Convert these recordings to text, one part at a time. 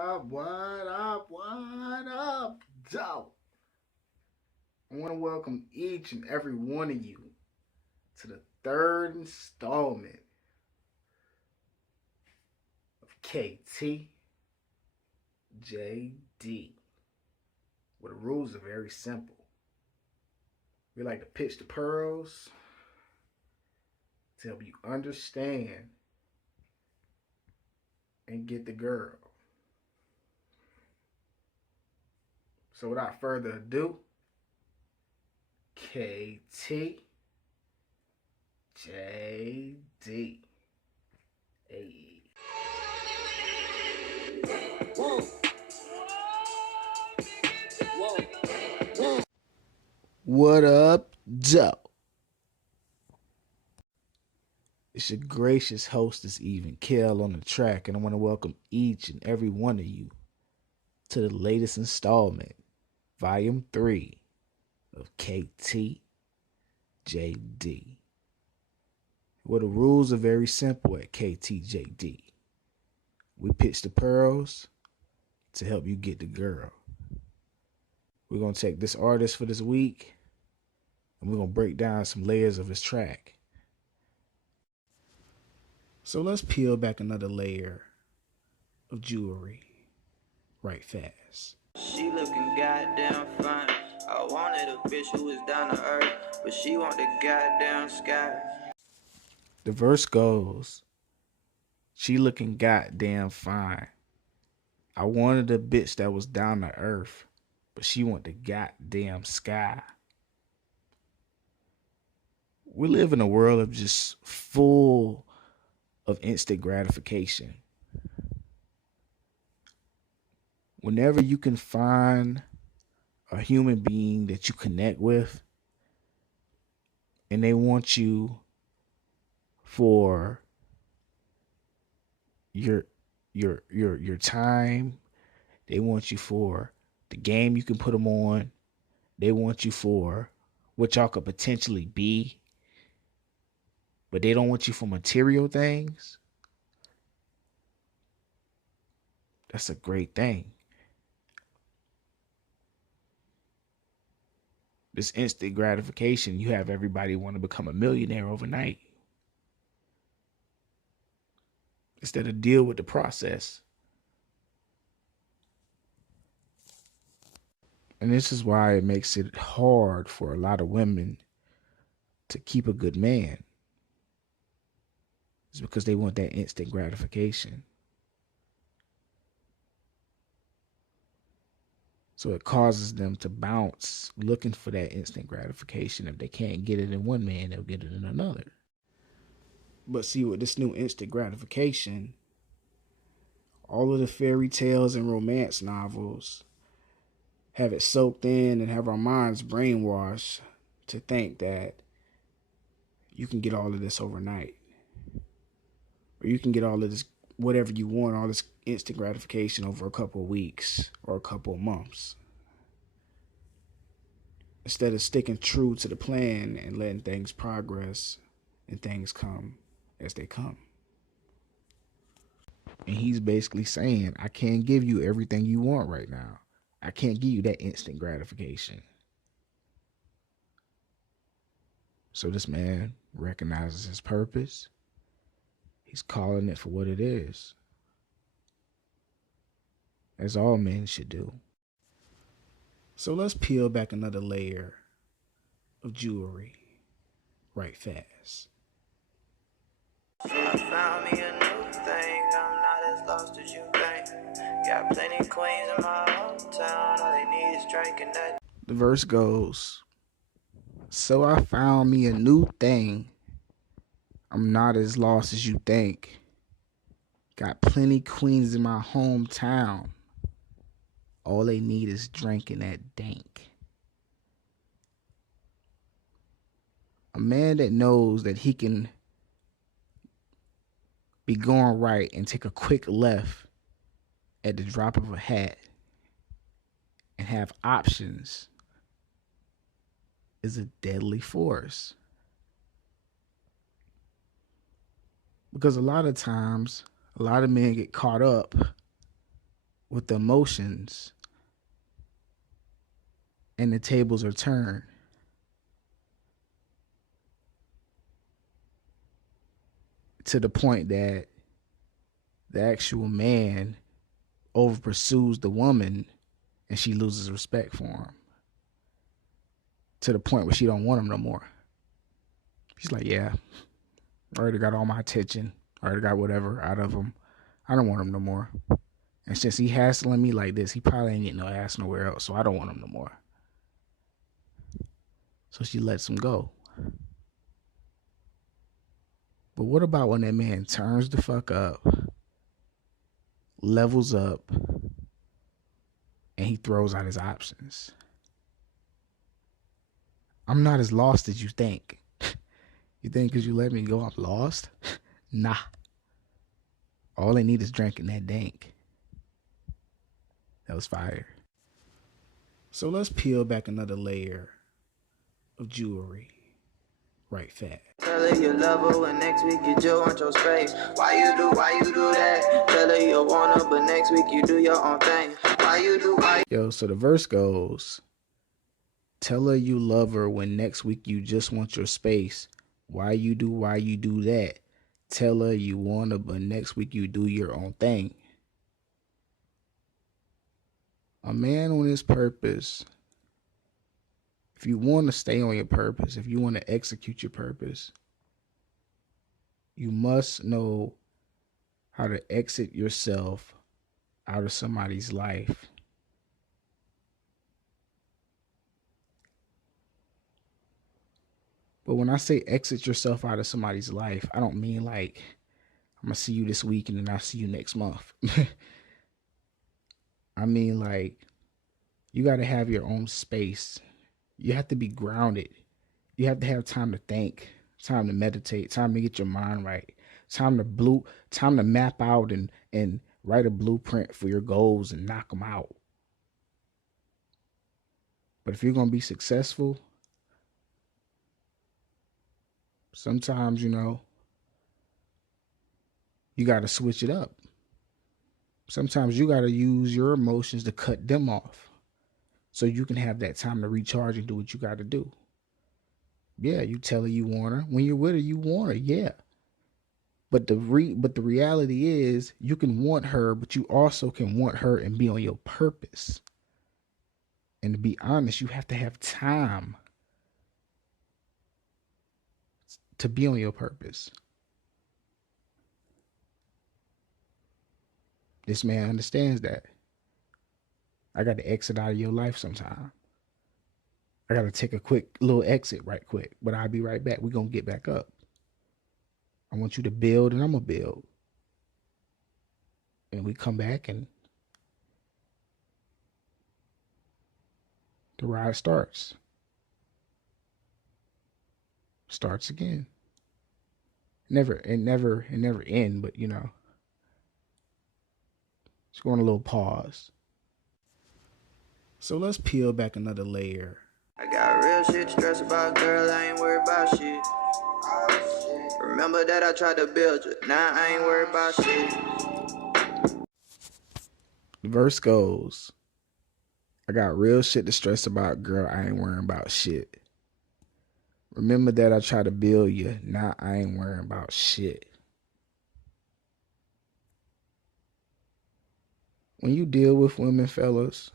What up, Joe? I want to welcome each and every one of you to the third installment of KTJD, where the rules are very simple. We like to pitch the pearls to help you understand and get the girl. So without further ado, KTJD. Hey. Whoa. Whoa. What up, Joe? It's your gracious hostess, Even Kel, on the track, and I want to welcome each and every one of you to the latest installment, Volume 3 of KTJD, where the rules are very simple at KTJD. We pitch the pearls to help you get the girl. We're going to take this artist for this week, and we're going to break down some layers of his track. So let's peel back another layer of jewelry right fast. She looking goddamn fine. I wanted a bitch who was down to earth, but she want the goddamn sky. The verse goes, she looking goddamn fine. I wanted a bitch that was down to earth, but she want the goddamn sky. We live in a world of just full of instant gratification. Whenever you can find a human being that you connect with and they want you for your time, they want you for the game you can put them on, they want you for what y'all could potentially be, but they don't want you for material things. That's a great thing. This instant gratification, you have everybody want to become a millionaire overnight instead of deal with the process. And this is why it makes it hard for a lot of women to keep a good man. It's because they want that instant gratification. So it causes them to bounce looking for that instant gratification. If they can't get it in one man, they'll get it in another. But see, with this new instant gratification, all of the fairy tales and romance novels have it soaked in and have our minds brainwashed to think that you can get all of this overnight. Or you can get all of this, whatever you want, all this instant gratification over a couple of weeks or a couple of months. Instead of sticking true to the plan and letting things progress and things come as they come. And he's basically saying, I can't give you everything you want right now. I can't give you that instant gratification. So this man recognizes his purpose. He's calling it for what it is, as all men should do. So let's peel back another layer of jewelry right fast. I found me a new thing. I'm not as lost as you think. Got plenty queens in my hometown. All they need is drinking that. The verse goes, so I found me a new thing. I'm not as lost as you think. Got plenty queens in my hometown. All they need is drinking that dank. A man that knows that he can be going right and take a quick left at the drop of a hat and have options is a deadly force. Because a lot of times, a lot of men get caught up with the emotions and the tables are turned. To the point that the actual man over pursues the woman and she loses respect for him. To the point where she don't want him no more. She's like, yeah, I already got all my attention. I already got whatever out of him. I don't want him no more. And since he hassling me like this, he probably ain't getting no ass nowhere else, so I don't want him no more. So she lets him go. But what about when that man turns the fuck up, levels up, and he throws out his options? I'm not as lost as you think. You think because you let me go, I'm lost? Nah. All I need is drinking that dank. That was fire. So let's peel back another layer of jewelry. Right fat. Tell her you love her when next week you just want your space. Why you do that? Tell her you want her, but next week you do your own thing. Yo, so the verse goes, tell her you love her when next week you just want your space. Why you do that? Tell her you want her, but next week you do your own thing. A man on his purpose, if you want to stay on your purpose, if you want to execute your purpose, you must know how to exit yourself out of somebody's life. But when I say exit yourself out of somebody's life, I don't mean like, I'm going to see you this week and then I'll see you next month. I mean like, you got to have your own space. You have to be grounded. You have to have time to think, time to meditate, time to get your mind right, time to map out and write a blueprint for your goals and knock them out. But if you're going to be successful, sometimes, you got to switch it up. Sometimes you got to use your emotions to cut them off so you can have that time to recharge and do what you got to do. Yeah, you tell her you want her. When you're with her, you want her, yeah. But the reality is you can want her, but you also can want her and be on your purpose. And to be honest, you have to have time to be on your purpose. This man understands that. I got to exit out of your life sometime. I got to take a quick little exit right quick, but I'll be right back. We're going to get back up. I want you to build and I'm going to build. And we come back and the ride starts. Starts again. Never end, but it's going a little pause. So let's peel back another layer. I got real shit to stress about, girl, I ain't worried about shit. Remember that I tried to build you, now I ain't worried about shit. The verse goes, I got real shit to stress about, girl, I ain't worrying about shit. Remember that I tried to build you, now I ain't worrying about shit. When you deal with women, fellas,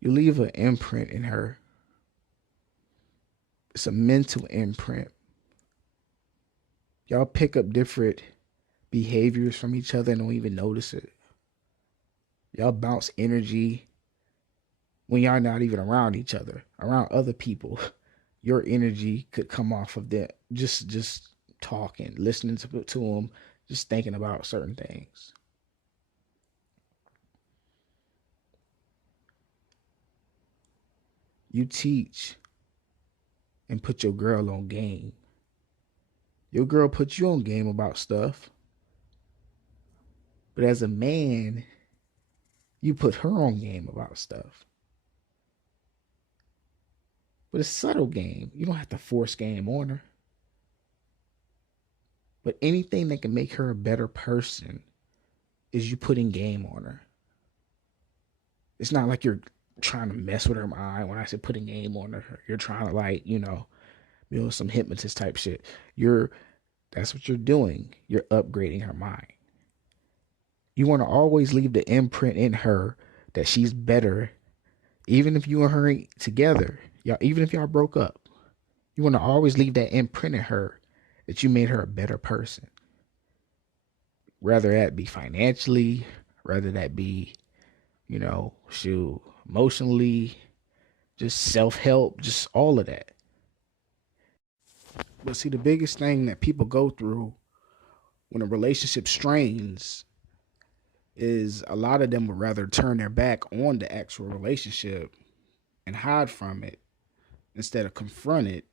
you leave an imprint in her. It's a mental imprint. Y'all pick up different behaviors from each other and don't even notice it. Y'all bounce energy when y'all not even around each other, around other people. Your energy could come off of that. Just talking, listening to them, just thinking about certain things. You teach and put your girl on game. Your girl puts you on game about stuff. But as a man, you put her on game about stuff. But it's subtle game. You don't have to force game on her. But anything that can make her a better person is you putting game on her. It's not like you're trying to mess with her mind. When I say putting game on her, you're trying to like, build some hypnotist type shit. That's what you're doing. You're upgrading her mind. You want to always leave the imprint in her that she's better, even if you and her ain't together. Y'all, even if y'all broke up, you want to always leave that imprint in her that you made her a better person. Whether that be financially, whether that be, emotionally, just self-help, just all of that. But see, the biggest thing that people go through when a relationship strains is a lot of them would rather turn their back on the actual relationship and hide from it instead of confront it,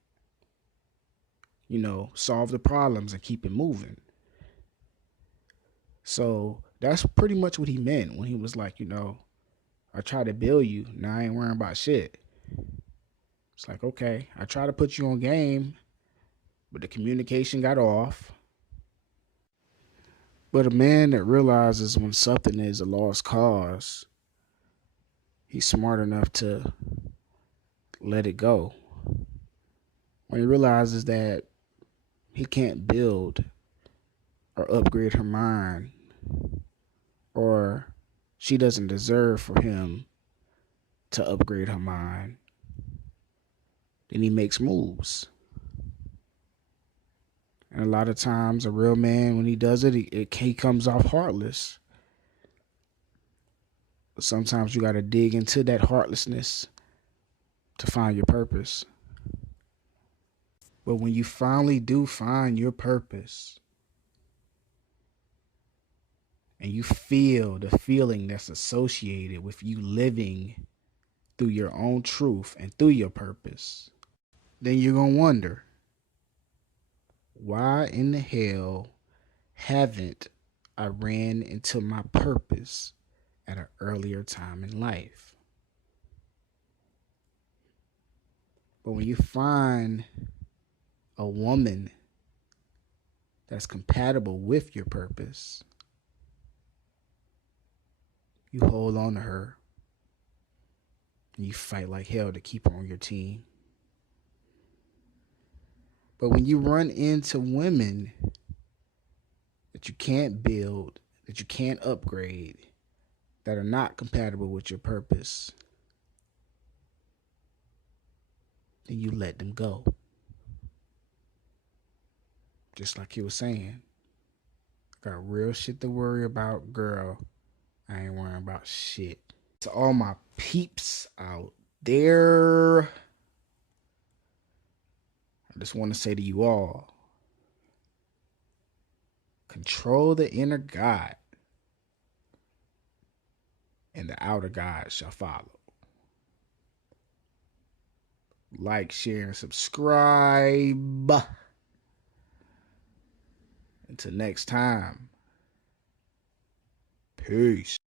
solve the problems and keep it moving. So that's pretty much what he meant when he was like, I try to build you. Now I ain't worrying about shit. It's like, okay, I try to put you on game, but the communication got off. But a man that realizes when something is a lost cause, he's smart enough to let it go. When he realizes that he can't build or upgrade her mind, or she doesn't deserve for him to upgrade her mind, then he makes moves. And a lot of times, a real man, when he does it, he comes off heartless. But sometimes you got to dig into that heartlessness to find your purpose. But when you finally do find your purpose, and you feel the feeling that's associated with you living through your own truth and through your purpose, then you're going to wonder, why in the hell haven't I ran into my purpose at an earlier time in life? But when you find a woman that's compatible with your purpose, you hold on to her and you fight like hell to keep her on your team. But when you run into women that you can't build, that you can't upgrade, that are not compatible with your purpose, then you let them go. Just like he was saying, got real shit to worry about, girl. I ain't worrying about shit. To all my peeps out there, I just want to say to you all, control the inner God, and the outer God shall follow. Like, share, and subscribe. Until next time, peace.